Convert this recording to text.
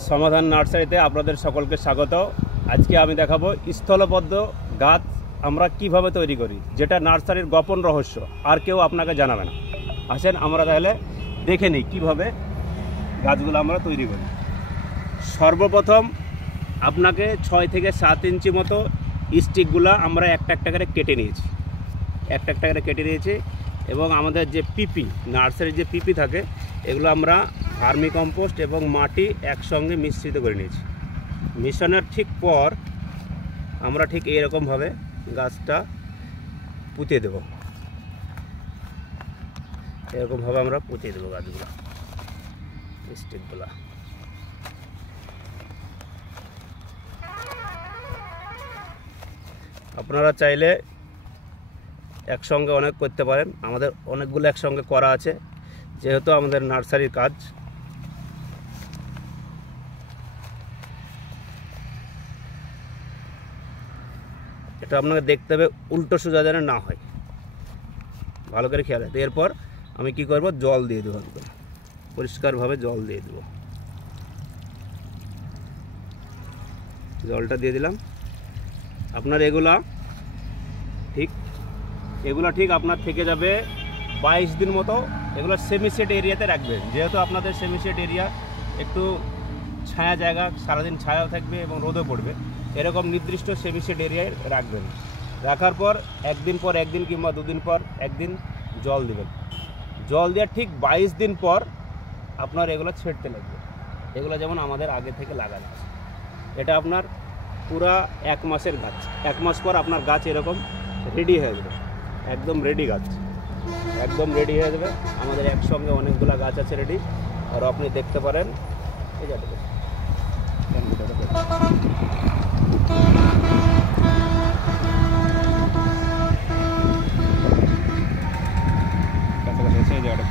সমাধান নার্সারিতে আপনাদের সকলকে স্বাগত। আজকে আমি দেখাবো স্থলবদ্ধ গাছ আমরা কিভাবে তৈরি করি, যেটা নার্সারির গোপন রহস্য, আর কেউ আপনাকে জানাবে না। আসেন আমরা তাহলে দেখে নিই কীভাবে গাছগুলো আমরা তৈরি করি। সর্বপ্রথম আপনাকে 6 থেকে 7 ইঞ্চি মতো স্টিকগুলো আমরা একটা করে কেটে নিয়েছি, একটা করে কেটে নিয়েছি। এবং আমাদের যে পিপি, নার্সারির যে পিপি থাকে, এগুলো আমরা ভার্মি কম্পোস্ট এবং মাটি একসঙ্গে মিশ্রিত করে নিয়েছি। মিশ্রণের ঠিক পর আমরা ঠিক এইরকমভাবে গাছটা পুঁতে দেব, এরকমভাবে আমরা পুঁতে দেবো গাছগুলো, স্টিকগুলো। আপনারা চাইলে একসঙ্গে অনেক করতে পারেন, আমাদের অনেকগুলো একসঙ্গে করা আছে যেহেতু আমাদের নার্সারির কাজ। এটা আপনাকে দেখতে হবে উল্টো সোজা যেন না হয়, ভালো করে খেয়াল রাখতে। এরপর আমি কি করব, জল দিয়ে দেবো, একদম পরিষ্কারভাবে জল দিয়ে দেবো। জলটা দিয়ে দিলাম। আপনার এগুলা ঠিক আপনার থেকে যাবে 22 দিন মতো। এগুলো সেমিসেট এরিয়াতে রাখবেন, যেহেতু আপনাদের সেমিসেট এরিয়া একটু ছায়া জায়গা, সারাদিন ছায়াও থাকবে এবং রোদও পড়বে। এরকম নির্দিষ্ট সেমিসেট এরিয়ায় রাখবেন। রাখার পর একদিন পর একদিন কিংবা 2 দিন পর একদিন জল দেবেন। জল দেওয়ার ঠিক 22 দিন পর আপনার এগুলো ছেড়তে লাগবে। এগুলো যেমন আমাদের আগে থেকে লাগানো আছে। এটা আপনার পুরা 1 মাসের গাছ। 1 মাস পর আপনার গাছ এরকম রেডি হয়ে যাবে, একদম রেডি গাছ, একদম রেডি হয়ে যাবে। আমাদের একসঙ্গে অনেকগুলো গাছ আছে রেডি, আর আপনি দেখতে পারেন। এই যে কাছাকাছি আছে, এই জায়গাটা